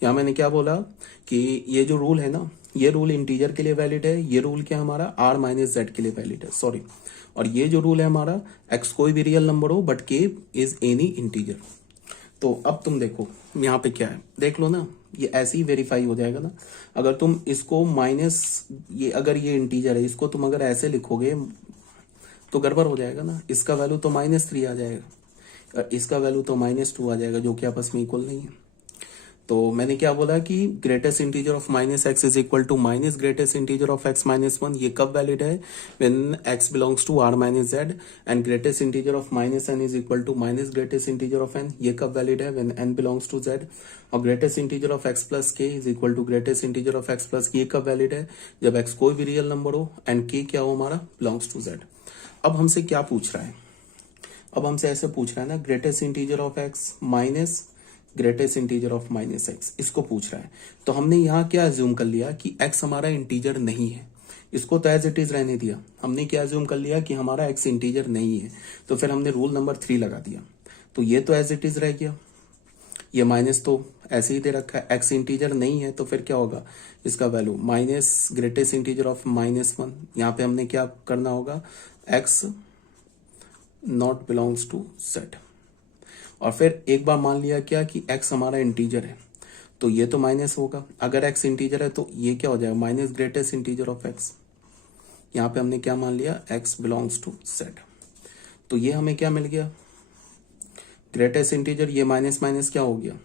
यहाँ मैंने क्या बोला कि ये जो रूल है ना, ये रूल इंटीजर के लिए वैलिड है, ये रूल क्या हमारा आर माइनस जेड के लिए वैलिड है, सॉरी। और ये जो रूल है हमारा, एक्स कोई भी रियल नंबर हो बट के इज एनी इंटीजर। तो अब तुम देखो यहाँ पे क्या है, देख लो ना, ये ऐसे ही वेरीफाई हो जाएगा ना। अगर तुम इसको माइनस, ये अगर ये इंटीजर है, इसको तुम अगर ऐसे लिखोगे तो गड़बड़ हो जाएगा ना। इसका वैल्यू तो -3 आ जाएगा, इसका वैल्यू तो -2 आ जाएगा, जो कि आपस में इक्वल नहीं है। तो मैंने क्या बोला कि greatest integer of -x is equal to minus greatest integer of x -1। ये कब वैलिड है? When x belongs to r minus Z. And greatest integer of -n is equal to minus greatest integer of n। ये कब valid है? When n belongs to z। और greatest integer of x plus k is equal to greatest integer of x plus k कब valid है? जब x कोई भी real number हो एंड k क्या हो हमारा, बिलोंग्स टू z। अब हमसे क्या पूछ रहा है? अब हमसे ऐसे पूछ रहा है ना, greatest integer of x minus greatest integer of -x, इसको पूछ रहा है। तो हमने यहाँ क्या अज्यूम कर लिया कि x हमारा इंटीजर नहीं है, इसको तो एज इट इज रहने दिया। हमने क्या अज्यूम कर लिया कि हमारा x इंटीजर नहीं है, तो फिर हमने रूल नंबर 3 लगा दिया, तो ये तो एज इट इज रह गया। ये माइनस तो ऐसे ही दे रखा है, x इंटीजर नहीं है तो फिर क्या होगा, इसका value minus greatest integer of -1। यहाँ पे हमने क्या करना होगा, x not belongs to z। और फिर एक बार मान लिया क्या कि x हमारा इंटीजर है, तो ये तो माइनस होगा। अगर x इंटीजर है तो ये क्या हो जाएगा, minus greatest integer of x। यहाँ पे हमने क्या मान लिया, x बिलोंग्स टू z। तो ये हमें क्या मिल गया, ग्रेटेस्ट इंटीजर। ये माइनस माइनस क्या हो गया,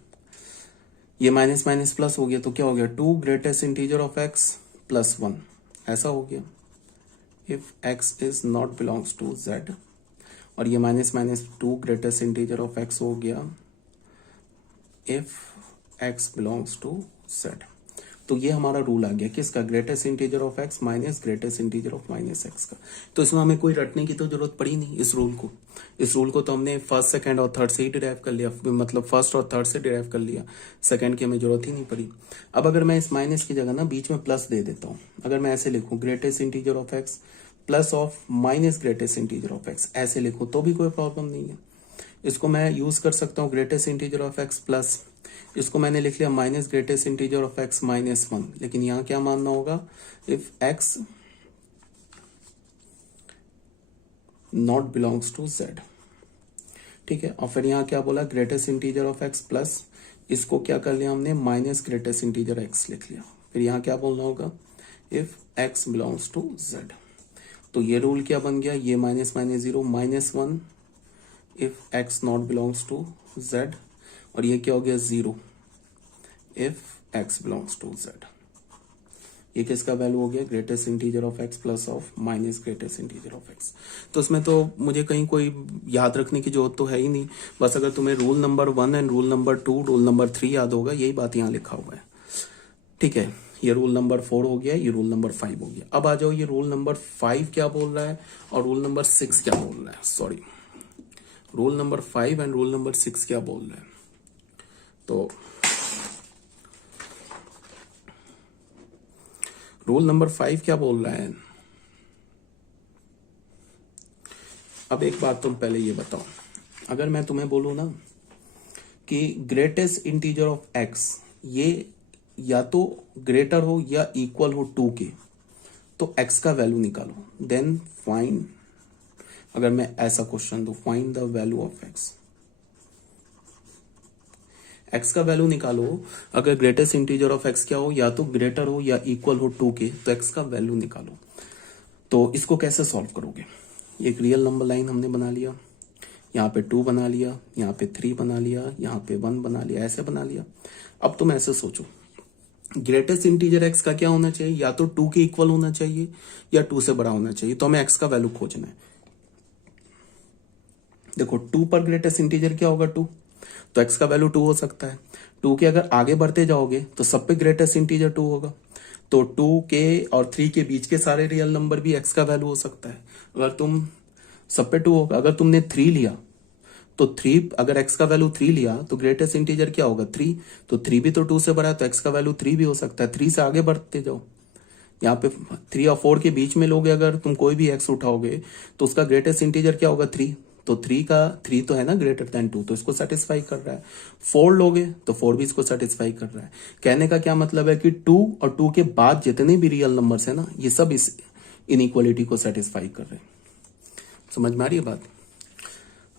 ये माइनस माइनस प्लस हो गया, तो क्या हो गया, 2 greatest integer of x plus 1, ऐसा हो गया। If x is not belongs to z, और ये minus minus 2 greatest integer of x हो गया if x belongs to z। तो ये हमारा रूल आ गया किसका, greatest integer of x minus greatest integer of -x का। तो इसमें हमें कोई रटने की तो जरूरत पड़ी नहीं इस रूल को। इस रूल को तो हमने फर्स्ट सेकंड और थर्ड से ही डिराइव कर लिया, मतलब फर्स्ट और थर्ड से डिराइव कर लिया, सेकंड की हमें जरूरत ही नहीं पड़ी। अब अगर मैं इस माइनस की जगह ना बीच में प्लस दे देता हूँ, अगर मैं ऐसे लिखूं greatest integer of x plus of minus greatest integer of x, ऐसे लिखूं तो भी कोई प्रॉब्लम नहीं है। इसको मैं यूज कर सकता हूँ greatest integer of x plus, इसको मैंने लिख लिया minus greatest integer of x -1। लेकिन यहाँ क्या मानना होगा, if x not belongs to z, ठीक है। और फिर यहाँ क्या बोला, greatest integer of x plus, इसको क्या कर लिया हमने, माइनस ग्रेटेस्ट इंटीजर x लिख लिया। फिर यहाँ क्या बोलना होगा, if x belongs to z। तो ये रूल क्या बन गया, ये minus minus 0 -1 if x not belongs to z, और ये क्या हो गया 0 if x belongs to z। ये किसका वैल्यू हो गया, greatest integer of x plus of minus greatest integer of x। तो इसमें तो मुझे कहीं कोई याद रखने की जरूरत तो है ही नहीं, बस अगर तुम्हें rule number 1 and rule number 2 rule number 3 याद होगा, यही बात यहाँ लिखा हुआ है, ठीक है। ये रूल नंबर 4 हो गया, ये रूल नंबर 5 हो गया। अब आ जाओ ये रूल नंबर 5 क्या बोल रहा है और रूल नंबर 6 क्या बोल रहा है, sorry, rule number 5 and rule number 6 क्या बोल रहे हैं। तो रूल नंबर 5 क्या बोल रहा है, अब एक बात तुम पहले ये बताओ, अगर मैं तुम्हें बोलूं ना कि ग्रेटेस्ट इंटीजर ऑफ x ये या तो ग्रेटर हो या इक्वल हो 2 के, तो x का वैल्यू निकालो, देन फाइंड, अगर मैं ऐसा क्वेश्चन दूं, find the value of x का वैल्यू निकालो। अगर ग्रेटेस्ट इंटीजर ऑफ x क्या हो, या तो ग्रेटर हो या इक्वल हो 2 के, तो x का वैल्यू निकालो। तो इसको कैसे सॉल्व करोगे, एक रियल नंबर लाइन हमने बना लिया, यहाँ पे 2 बना लिया, यहाँ पे 3 बना लिया, यहाँ पे 1 बना लिया, ऐसे बना लिया। अब तुम ऐसे सोचो, ग्रेटेस्ट इंटीजर x का क्या होना चाहिए, या तो 2 के इक्वल होना चाहिए या 2 से बड़ा होना चाहिए। तो हमें x का वैल्यू खोजना है। देखो 2 पर ग्रेटेस्ट इंटीजर क्या होगा, 2, तो x का वैल्यू 2 हो सकता है। 2 के अगर आगे बढ़ते जाओगे तो सब पे ग्रेटेस्ट इंटीजर 2 होगा, तो 2 के और 3 के बीच के सारे रियल नंबर भी x का वैल्यू हो सकता है। अगर तुम सब पे 2 होगा, अगर तुमने 3 लिया तो 3, अगर x का वैल्यू 3 लिया तो ग्रेटेस्ट इंटीजर क्या होगा 3, तो 3 भी तो 2 से बड़ा है, तो x का वैल्यू 3 भी हो सकता है। 3 से आगे बढ़ते जाओ, यहाँ पे 3 और 4 के बीच में लोगे, अगर तुम कोई भी x उठाओगे तो उसका ग्रेटेस्ट इंटीजर क्या होगा 3, तो 3 तो है ना ग्रेटर देन 2, तो इसको सेटिस्फाई कर रहा है। 4 लोगे तो 4 भी इसको सेटिस्फाई कर रहा है। कहने का क्या मतलब है कि 2 और 2 के बाद जितने भी रियल नंबर्स है ना, ये सब इस इनइक्वालिटी को सेटिस्फाई कर रहे हैं। समझ में आ रही है बात?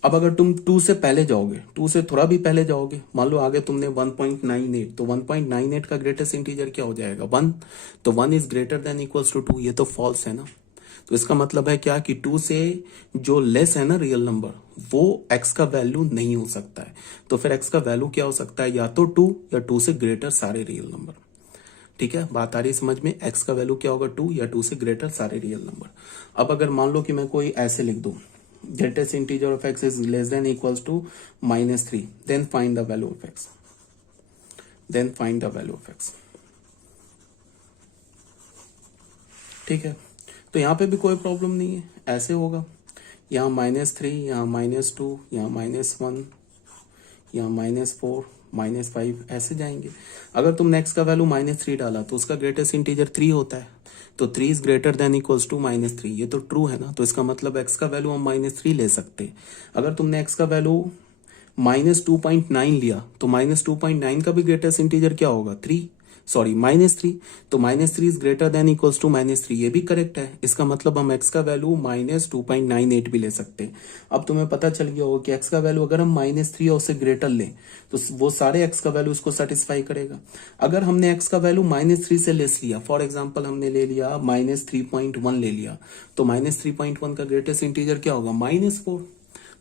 अब अगर तुम 2 से पहले जाओगे, 2 से थोड़ा भी पहले जाओगे, मान लो आगे तुमने 1.98, तो 1.98 का ग्रेटेस्ट इंटीजर क्या हो जाएगा? 1। तो 1 is greater than equals to 2, ये तो फॉल्स है ना। तो इसका मतलब है क्या कि 2 से जो लेस है ना रियल नंबर, वो x का वैल्यू नहीं हो सकता है। तो फिर x का वैल्यू क्या हो सकता है? या तो 2 या 2 से ग्रेटर सारे रियल नंबर। ठीक है, बात आ रही समझ में? x का वैल्यू क्या होगा? 2 या 2 से ग्रेटर सारे रियल नंबर। अब अगर मान लो कि मैं कोई ऐसे लिख दूं, greatest integer of x is less than equals to -3, then find the value of x, then find the value of x। ठीक है, तो यहाँ पे भी कोई प्रॉब्लम नहीं है, ऐसे होगा। यहाँ -3, यहाँ -2, यहाँ -1, यहाँ -4, -5, ऐसे जाएंगे। अगर तुम नेक्स्ट का वैल्यू -3 डाला तो उसका ग्रेटेस्ट इंटीजर 3 होता है, तो 3 is greater than equals to -3, ये तो ट्रू है ना। तो इसका मतलब x का वैल्यू हम -3 ले सकते हैं। अगर तुमने x का वैल्यू -2.9 लिया तो -2.9 का भी ग्रेटेस्ट इंटीजर क्या होगा? 3, सॉरी -3। तो -3 is greater than equals to -3, ये भी करेक्ट है। इसका मतलब हम x का वैल्यू -2.98 भी ले सकते हैं। अब तुम्हें पता चल गया होगा कि x का वैल्यू अगर हम -3 और उससे ग्रेटर लें तो वो सारे x का वैल्यू इसको सेटिस्फाई करेगा। अगर हमने x का वैल्यू -3 से लेस लिया, फॉर एग्जाम्पल हमने ले लिया -3.1 ले लिया, तो -3.1 का ग्रेटेस्ट इंटीजर क्या होगा? -4।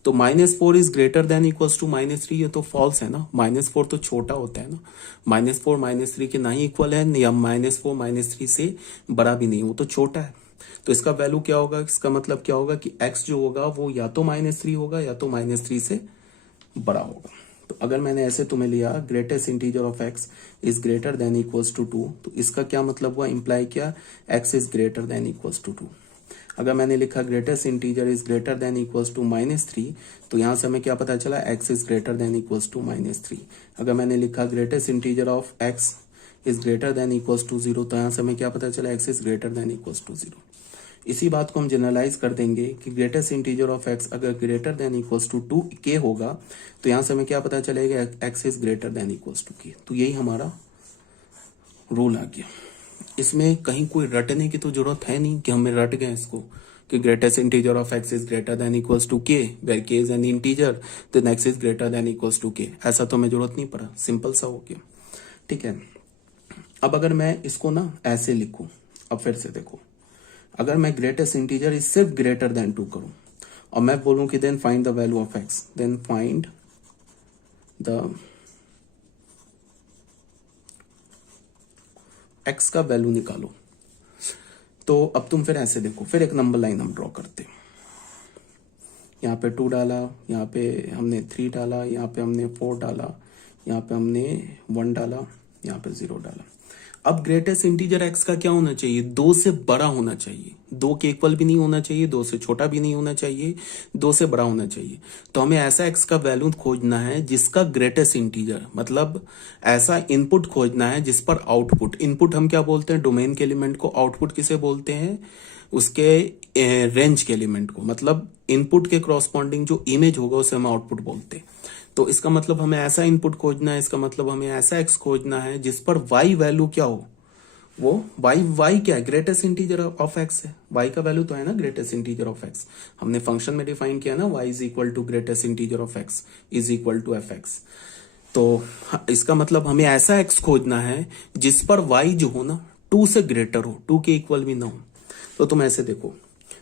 तो -4 is greater than equals to -3, ये तो फॉल्स है ना। -4 तो छोटा होता है ना, -4 -3 के ना ही इक्वल है, या -4 -3 से बड़ा भी नहीं, वो तो छोटा है। तो इसका वैल्यू क्या होगा? इसका मतलब क्या होगा कि x जो होगा वो या तो -3 होगा या तो -3 से बड़ा होगा। तो अगर मैंने ऐसे तुम्हें लिया greatest integer of x is greater than equals to 2, तो इसका क्या मतलब हुआ? इंप्लाई किया x is greater than equals to 2। अगर मैंने लिखा greatest integer is greater than equals to -3, तो यहां से हमें क्या पता चला? x is greater than equals to -3। अगर मैंने लिखा greatest integer of x is greater than equals to 0, तो यहां से हमें क्या पता चला? x is greater than equals to 0। इसी बात को हम जनरलाइज कर देंगे कि ग्रेटेस्ट इंटीजर ऑफ x अगर greater than equals to 2k होगा, तो यहां से हमें क्या पता चलेगा? x is greater than equals to k। तो यही हमारा रूल आ गया। इसमें कहीं कोई रटने की तो जरूरत है नहीं कि हमें रट गए इसको कि greatest integer of x is greater than equals to k, where k is an integer, then x is greater than equals to k। ऐसा तो हमें जरूरत नहीं पड़ा, सिंपल सा हो गया। ठीक है, अब अगर मैं इसको ना ऐसे लिखूं, अब फिर से देखो, अगर मैं ग्रेटेस्ट इंटीजर इज सिर्फ ग्रेटर देन 2 करूं और मैं बोलूं कि then find the value of x, then find the x का वैल्यू निकालो, तो अब तुम फिर ऐसे देखो, फिर एक नंबर लाइन हम ड्रॉ करते हैं। यहाँ पे 2 डाला, यहाँ पे हमने 3 डाला, यहाँ पे हमने 4 डाला, यहाँ पे हमने 1 डाला, यहाँ पे 0 डाला। अब ग्रेटेस्ट इंटीजर x का क्या होना चाहिए? 2 से बड़ा होना चाहिए, 2 के इक्वल भी नहीं होना चाहिए, 2 से छोटा भी नहीं होना चाहिए, 2 से बड़ा होना चाहिए। तो हमें ऐसा x का वैल्यू खोजना है जिसका ग्रेटेस्ट इंटीजर, मतलब ऐसा इनपुट खोजना है जिस पर आउटपुट, इनपुट हम क्या बोलते हैं? डोमेन के एलिमेंट को। आउटपुट किसे बोलते हैं? उसके रेंज के एलिमेंट को। मतलब इनपुट के करस्पॉन्डिंग जो इमेज होगा उसे हम आउटपुट बोलते हैं। तो इसका मतलब हमें ऐसा इनपुट खोजना है, इसका मतलब हमें ऐसा x खोजना है जिस पर y वैल्यू क्या हो? वो y क्या है? ग्रेटेस्ट इंटीजर ऑफ x है। y का वैल्यू तो है ना ग्रेटेस्ट इंटीजर ऑफ x। हमने फंक्शन में डिफाइन किया ना, y is equal to greatest integer of x is equal to fx। तो इसका मतलब हमें ऐसा x खोजना है जिस पर y जो हो ना 2 से ग्रेटर हो, 2 के इक्वल भी ना हो। तो तुम ऐसे देखो,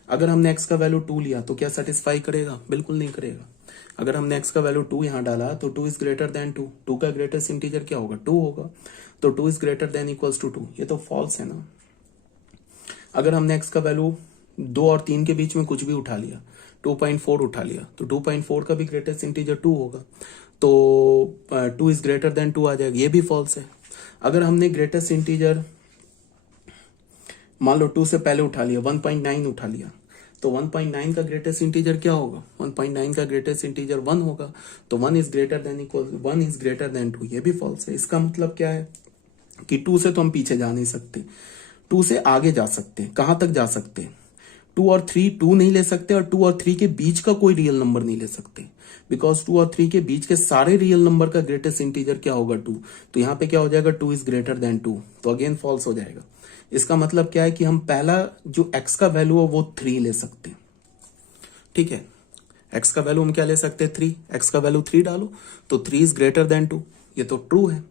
अगर हमने x का वैल्यू 2 लिया तो क्या सेटिस्फाई करेगा? बिल्कुल नहीं करेगा। अगर हमने x का वैल्यू 2 यहां डाला तो 2 इज ग्रेटर देन 2, 2 का ग्रेटेस्ट इंटीजर क्या होगा? 2 होगा। तो 2 is greater than equals to 2, ये तो फॉल्स है ना। अगर हमने x का वैल्यू 2 और 3 के बीच में कुछ भी उठा लिया, 2.4 उठा लिया, तो 2.4 का भी ग्रेटेस्ट इंटीजर 2 होगा, तो 2 इज ग्रेटर देन 2 आ जाएगा, ये भी फॉल्स है। अगर हमने ग्रेटेस्ट इंटीजर मान लो 2 से पहले उठा लिया, 1.9 उठा लिया, तो 1.9 का ग्रेटेस्ट इंटीजर क्या होगा? 1.9 का ग्रेटेस्ट इंटीजर 1 होगा। तो 1 is greater than equal 1 is greater than 2, ये भी फॉल्स है। इसका मतलब क्या है कि 2 से तो हम पीछे जा नहीं सकते, 2 से आगे जा सकते हैं। कहां तक जा सकते हैं? 2 और 3 2 नहीं ले सकते और 2 और 3 के बीच का कोई रियल नंबर नहीं ले सकते, बिकॉज 2 और 3 के बीच के सारे रियल नंबर का ग्रेटेस्ट इंटीजर क्या होगा 2। तो यहां पे क्या हो जाएगा 2 इज ग्रेटर देन 2, तो अगेन फॉल्स हो जाएगा। इसका मतलब क्या है कि हम पहला जो x का वैल्यू है वो 3 ले सकते हैं। ठीक है, x का वैल्यू हम क्या ले सकते हैं 3, x का वैल्यू 3 डालो तो 3 इज ग्रेटर देन 2, ये तो ट्रू है।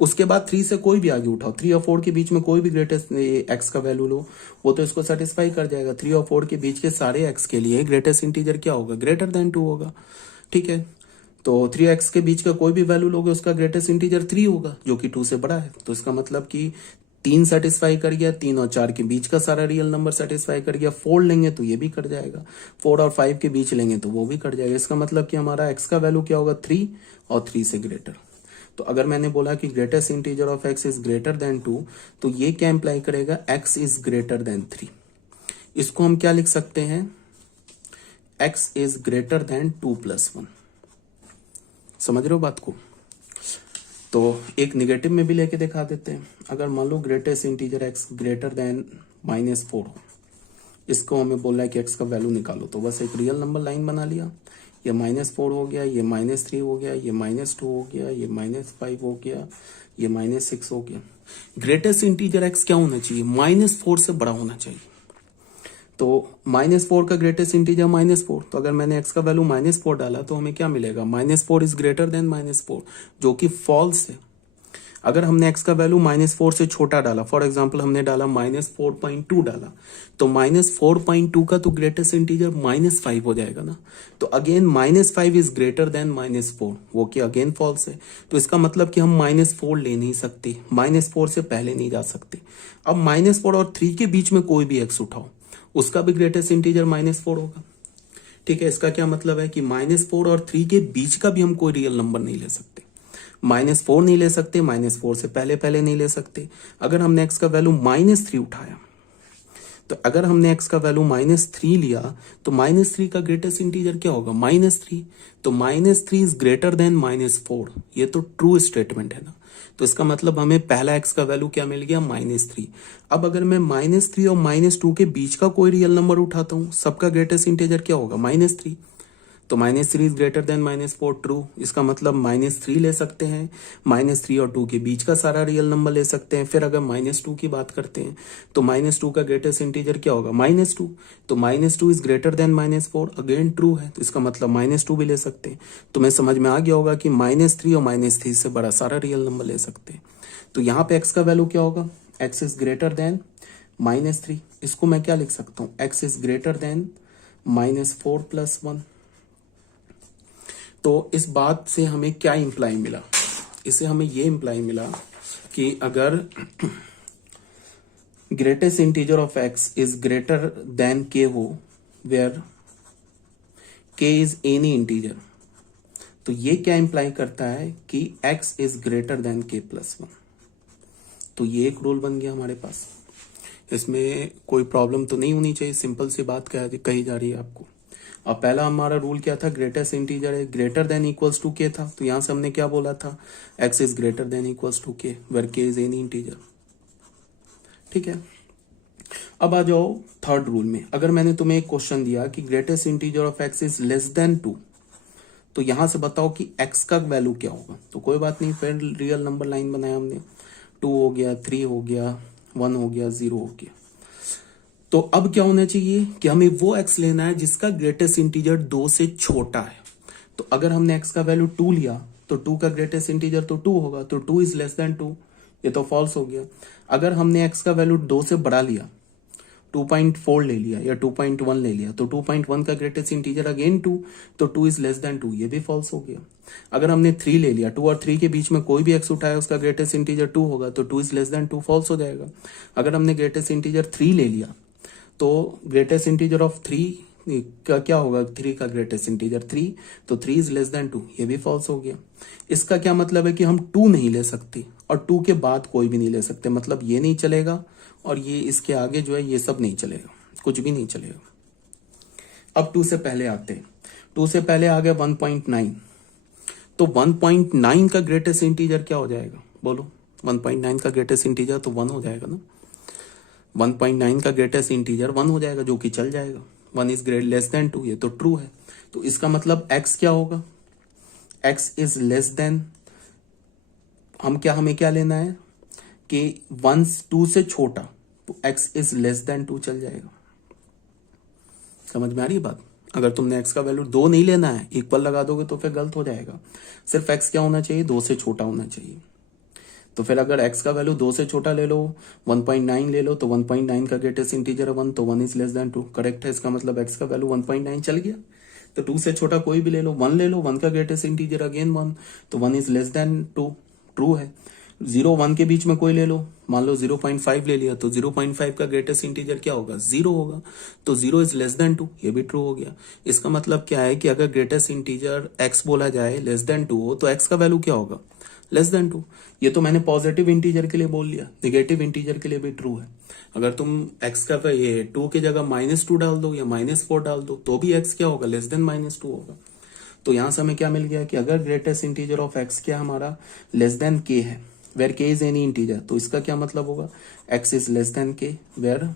उसके बाद 3 से कोई भी आगे उठाओ, 3 और 4 के बीच में कोई भी ग्रेटेस्ट x का वैल्यू लो, वो तो इसको सेटिस्फाई कर जाएगा। 3 और 4 के बीच के सारे x के लिए ग्रेटेस्ट इंटीजर क्या होगा, ग्रेटर देन 2 होगा। ठीक है, तो 3x के बीच का कोई भी वैल्यू लोगे उसका ग्रेटेस्ट इंटीजर 3 होगा, जो कि 2 से बड़ा है। तो इसका मतलब कि 3 सेटिस्फाई कर गया, 3 और 4 के बीच का सारा रियल नंबर सेटिस्फाई कर गया। 4 लेंगे तो ये भी कट जाएगा, 4 और 5 के बीच लेंगे तो वो भी कट जाएगा। इसका मतलब कि हमारा x का वैल्यू क्या होगा 3 और 3 से ग्रेटर। तो अगर मैंने बोला कि greatest integer of x is greater than 2, तो ये क्या इंप्लाई करेगा, x इज ग्रेटर देन 3। इसको हम क्या लिख सकते हैं, x इज ग्रेटर देन 2 + 1। समझ रहे हो बात को? तो एक निगेटिव में भी लेके दिखा देते हैं। अगर मान लो greatest integer x greater than -4 हो, इसको हमें बोलना है कि x का वैल्यू निकालो, तो बस एक रियल नंबर लाइन बना लिया। ये -4 हो गया, ये -3 हो गया, ये -2 हो गया, ये -5 हो गया, ये -6 हो गया। ग्रेटेस्ट इंटीजर x क्या होना चाहिए, -4 से बड़ा होना चाहिए। तो -4 का ग्रेटेस्ट इंटीजर -4, तो अगर मैंने x का वैल्यू -4 डाला तो हमें क्या मिलेगा, -4 इज ग्रेटर देन -4, जो कि फॉल्स है। अगर हमने x का वैल्यू -4 से छोटा डाला, फॉर एग्जांपल हमने डाला -4.2 डाला, तो -4.2 का तो ग्रेटेस्ट इंटीजर -5 हो जाएगा ना। तो अगेन -5 इज ग्रेटर देन -4, वो कि अगेन फॉल्स है। तो इसका मतलब कि हम -4 ले नहीं सकते, -4 से पहले नहीं जा सकते। अब -4 और 3 के बीच में कोई भी x उठाओ, उसका भी ग्रेटेस्ट इंटीजर -4 होगा। ठीक है, इसका क्या मतलब है कि -4 और 3 के बीच का भी हम कोई रियल नंबर नहीं ले सकते। -4 नहीं ले सकते, -4 से पहले पहले नहीं ले सकते। अगर हमने x का वैल्यू -3 उठाया, तो अगर हमने x का वैल्यू -3 लिया, तो -3 का ग्रेटेस्ट इंटीजर क्या होगा, -3। तो -3 इज ग्रेटर देन -4, ये तो ट्रू स्टेटमेंट है ना। तो इसका मतलब हमें पहला x का वैल्यू क्या मिल गया, -3। अब अगर मैं -3 और -2 के बीच का कोई रियल नंबर उठाता हूं, सबका ग्रेटेस्ट इंटीजर क्या होगा, -3। तो -3 इज ग्रेटर देन -4, ट्रू। इसका मतलब -3 ले सकते हैं, -3 और 2 के बीच का सारा रियल नंबर ले सकते हैं। फिर अगर -2 की बात करते हैं, तो -2 का ग्रेटेस्ट इंटीजर क्या होगा, -2। तो -2 is greater than -4, again true है। तो इसका मतलब -2 भी ले सकते हैं। तो मैं समझ में आ गया होगा कि -3 और -3 से बड़ा सारा रियल नंबर ले सकते हैं। तो यहाँ पे x का वैल्यू क्या होगा, x इज ग्रेटर देन -3। इसको मैं क्या लिख सकता हूँ, x इज ग्रेटर देन -4 + 1। तो इस बात से हमें क्या इंप्लाई मिला, इससे हमें ये इंप्लाई मिला कि अगर greatest integer of x is greater than k हो, where k is any integer, तो ये क्या इंप्लाई करता है कि x is greater than k + 1। तो ये एक रूल बन गया हमारे पास। इसमें कोई प्रॉब्लम तो नहीं होनी चाहिए, सिंपल सी बात कही जा रही है आपको। अब पहला हमारा रूल क्या था, ग्रेटेस्ट इंटीजर है ग्रेटर देन इक्वल्स टू के था, तो यहां से हमने क्या बोला था, x is greater than equals to k, where k is any integer. ठीक है, अब आ जाओ थर्ड रूल में। अगर मैंने तुम्हें एक क्वेश्चन दिया कि greatest integer of x is less than 2, तो यहां से बताओ कि x का वैल्यू क्या होगा। तो कोई बात नहीं, फिर रियल नंबर लाइन बनाया हमने, 2 हो गया, 3 हो गया, 1 हो गया, 0 हो गया। तो अब क्या होना चाहिए कि हमें वो x लेना है जिसका ग्रेटेस्ट इंटीजर 2 से छोटा है। तो अगर हमने x का वैल्यू 2 लिया, तो 2 का ग्रेटेस्ट इंटीजर तो 2 होगा, तो 2 इज लेस देन 2, ये तो फॉल्स हो गया। अगर हमने x का वैल्यू 2 से बड़ा लिया, 2.4 ले लिया या 2.1 ले लिया, तो 2.1 का ग्रेटेस्ट इंटीजर अगेन 2, तो 2 इज लेस देन 2, ये भी फॉल्स हो गया। अगर हमने 3 ले लिया, 2 और 3 के बीच में कोई भी x उठाया, उसका ग्रेटेस्ट इंटीजर 2 होगा, तो 2 इज लेस देन 2, फॉल्स हो जाएगा। अगर हमने ग्रेटेस्ट इंटीजर 3 ले लिया, तो ग्रेटेस्ट इंटीजर ऑफ 3 का क्या होगा, 3 का ग्रेटेस्ट इंटीजर 3, तो 3 इज लेस देन 2, ये भी फॉल्स हो गया। इसका क्या मतलब है कि हम 2 नहीं ले सकते और 2 के बाद कोई भी नहीं ले सकते, मतलब ये नहीं चलेगा और ये इसके आगे जो है ये सब नहीं चलेगा, कुछ भी नहीं चलेगा। अब 2 से पहले आते हैं, 2 से पहले आ गया 1.9, तो 1.9 का ग्रेटेस्ट इंटीजर क्या हो जाएगा, बोलो। 1.9 का ग्रेटेस्ट इंटीजर तो 1 हो जाएगा ना। 1.9 का ग्रेटेस्ट इंटीजर 1 हो जाएगा, जो कि चल जाएगा। 1 इज ग्रेट लेस देन 2, ये तो ट्रू है। तो इसका मतलब x क्या होगा, x इज लेस देन, हमें क्या लेना है कि 1 2 से छोटा, तो x इज लेस देन 2 चल जाएगा। समझ में आ रही है बात? अगर तुमने x का वैल्यू 2 नहीं लेना है, इक्वल लगा दोगे तो फिर गलत हो जाएगा। सिर्फ x क्या होना चाहिए, 2 से छोटा होना चाहिए। तो फिर अगर x का वैल्यू 2 से छोटा ले लो, 1.9 ले लो, तो 1.9 का ग्रेटेस्ट इंटीजर है 1, तो 1 इज लेस देन 2, करेक्ट है। इसका मतलब x का वैल्यू 1.9 चल गया। तो 2 से छोटा कोई भी ले लो, 1 ले लो, 1 का ग्रेटेस्ट इंटीजर अगेन 1, तो 1 इज लेस देन 2, ट्रू है। 0 1 के बीच में कोई ले लो, मान लो 0.5 ले लिया, तो 0.5 का ग्रेटेस्ट इंटीजर क्या होगा, 0 होगा, तो 0 इज लेस देन 2, ये भी ट्रू हो गया। इसका मतलब क्या है कि अगर ग्रेटेस्ट इंटीजर x बोला जाए लेस देन 2 हो, तो x का वैल्यू क्या होगा, लेस देन 2। ये तो मैंने पॉजिटिव इंटीजर के लिए बोल लिया, नेगेटिव इंटीजर के लिए भी ट्रू है। अगर तुम x का ये 2 की जगह -2 डाल दो या -4 डाल दो, तो भी x क्या होगा, लेस देन -2 होगा। तो यहां से हमें क्या मिल गया कि अगर ग्रेटेस्ट इंटीजर ऑफ x क्या हमारा लेस देन k है, where k is any integer, तो इसका क्या मतलब होगा, x is less than k where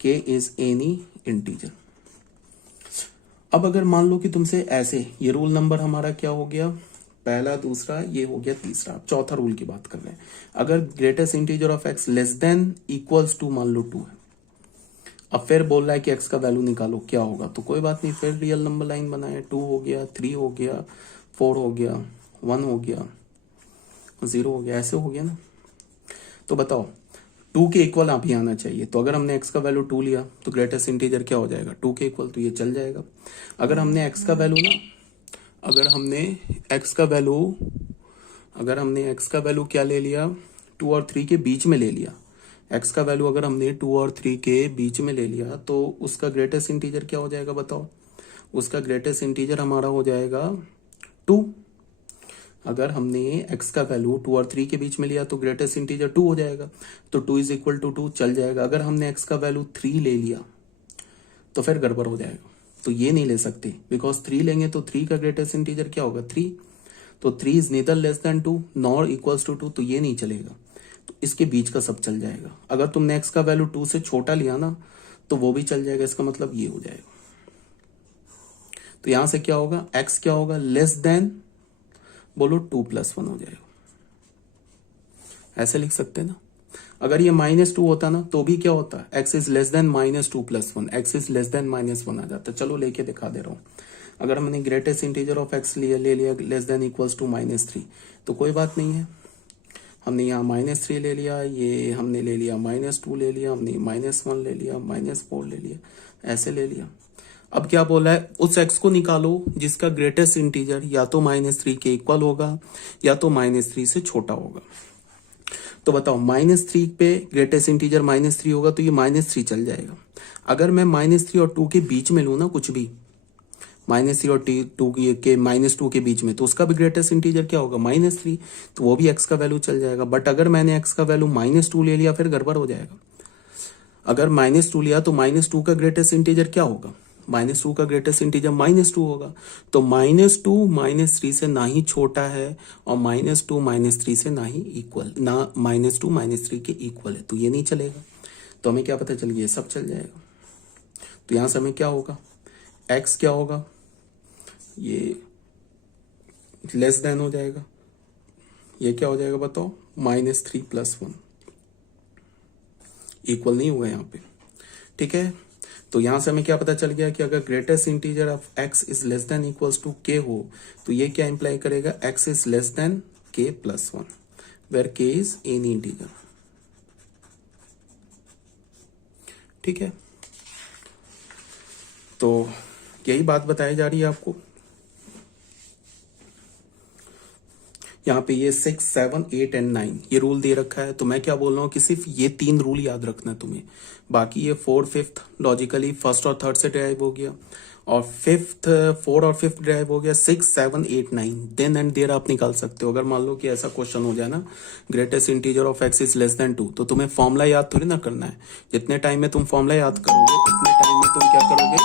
k is any integer. अब अगर मान लो कि तुमसे ऐसे, ये रूल नंबर हमारा क्या हो गया, पहला, दूसरा, ये हो गया तीसरा। अब चौथा रूल की बात कर रहे हैं। अगर greatest integer of x less than equals to मान लो 2 है, अब फिर बोल रहा है कि x का वैल्यू निकालो, क्या होगा, तो कोई बात नहीं, फिर रियल नंबर लाइन बनाए, 2 हो गया, 3 हो गया, 4 हो गया, 1 हो गया, 0 हो गया, ऐसे हो गया ना। तो बताओ 2 के इक्वल आप ही आना चाहिए। तो अगर हमने x का वैल्यू 2 लिया, तो ग्रेटेस्ट इंटीजर क्या हो जाएगा, 2 के इक्वल, तो ये चल जाएगा। अगर हमने x का वैल्यू ना, अगर हमने x का वैल्यू क्या ले लिया, 2 और 3 के बीच में ले लिया, x का वैल्यू अगर हमने 2 और 3 के बीच में ले लिया, तो उसका ग्रेटेस्ट इंटीजर क्या हो जाएगा, बताओ। उसका ग्रेटेस्ट इंटीजर हमारा हो जाएगा 2। अगर हमने x का वैल्यू 2 और 3 के बीच में लिया, तो ग्रेटेस्ट इंटीजर 2 हो जाएगा, तो 2 इज इक्वल टू 2 चल जाएगा। अगर हमने x का वैल्यू 3 ले लिया, तो फिर गड़बड़ हो जाएगा, तो ये नहीं ले सकते, बिकॉज 3 लेंगे तो 3 का ग्रेटेस्ट इंटीजर क्या होगा, 3, तो 3 is neither less than 2 nor equals to 2, तो ये नहीं चलेगा। तो इसके बीच का सब चल जाएगा। अगर तुमने x का वैल्यू 2 से छोटा लिया ना, तो वो भी चल जाएगा। इसका मतलब ये हो जाएगा। तो यहां से क्या होगा, x क्या होगा, लेस देन, बोलो 2 + 1 हो जाएगा। ऐसे लिख सकते हैं ना। अगर ये -2 होता ना, तो भी क्या होता, x is less than -2 + 1, x is less then -1 आ जाता। चलो लेके दिखा दे रहा हूं। अगर हमने ग्रेटेस्ट इंटीजर ऑफ x ले लिया लेस देन इक्वल्स टू -3, तो कोई बात नहीं है, हमने यहाँ -3 ले लिया, ये हमने ले लिया -2 ले लिया, हमने -1 ले लिया, -4 ले लिया, ऐसे ले लिया। अब क्या बोला है, उस x को निकालो जिसका ग्रेटेस्ट इंटीजर या तो -3 के इक्वल होगा या तो -3 से छोटा होगा। तो बताओ -3 पे ग्रेटेस्ट इंटीजर -3 होगा, तो ये -3 चल जाएगा। अगर मैं -3 और 2 के बीच में लू ना, कुछ भी -3 और 2 के -2 के बीच में, तो उसका भी ग्रेटेस्ट इंटीजर क्या होगा, -3, तो वो भी x का वैल्यू चल जाएगा। बट अगर मैंने x का वैल्यू -2 ले लिया, फिर गड़बड़ हो जाएगा। अगर -2 लिया, तो -2 का ग्रेटेस्ट इंटीजर क्या होगा, -2 का ग्रेटेस्ट इंटीजर -2 होगा। तो -2 -3 से ना ही छोटा है, और -2 -3 से ना ही इक्वल, ना -2 -3 के इक्वल है, तो ये नहीं चलेगा। तो हमें क्या पता चल गया, सब चल जाएगा। तो यहां से हमें क्या होगा, x क्या होगा, ये लेस देन हो जाएगा, ये क्या हो जाएगा बताओ, -3 + 1, इक्वल नहीं हुआ यहाँ पे, ठीक है। तो यहां से हमें क्या पता चल गया कि अगर greatest integer of x is less than equals to k हो, तो ये क्या इंप्लाई करेगा, x is less than k + 1, where k is any integer, ठीक है। तो यही बात बताई जा रही है आपको। यहाँ पे ये 6, 7, 8 और 9 ये रूल दे रखा है। तो मैं क्या बोल रहा हूँ कि सिर्फ ये 3 रूल याद रखना है तुम्हें, बाकी ये 4, 5 लॉजिकली फर्स्ट और थर्ड से ड्राइव हो गया, और 4 और 5 ड्राइव हो गया, 6, 7, 8, 9 देन एंड देयर आप निकाल सकते हो। अगर मान लो कि ऐसा क्वेश्चन हो जाए ना, greatest integer of x is less than 2, तो तुम्हें फॉर्मूला याद थोड़ी ना करना है। जितने टाइम में तुम फॉर्मूला याद करोगे, उतने टाइम में तुम क्या करोगे,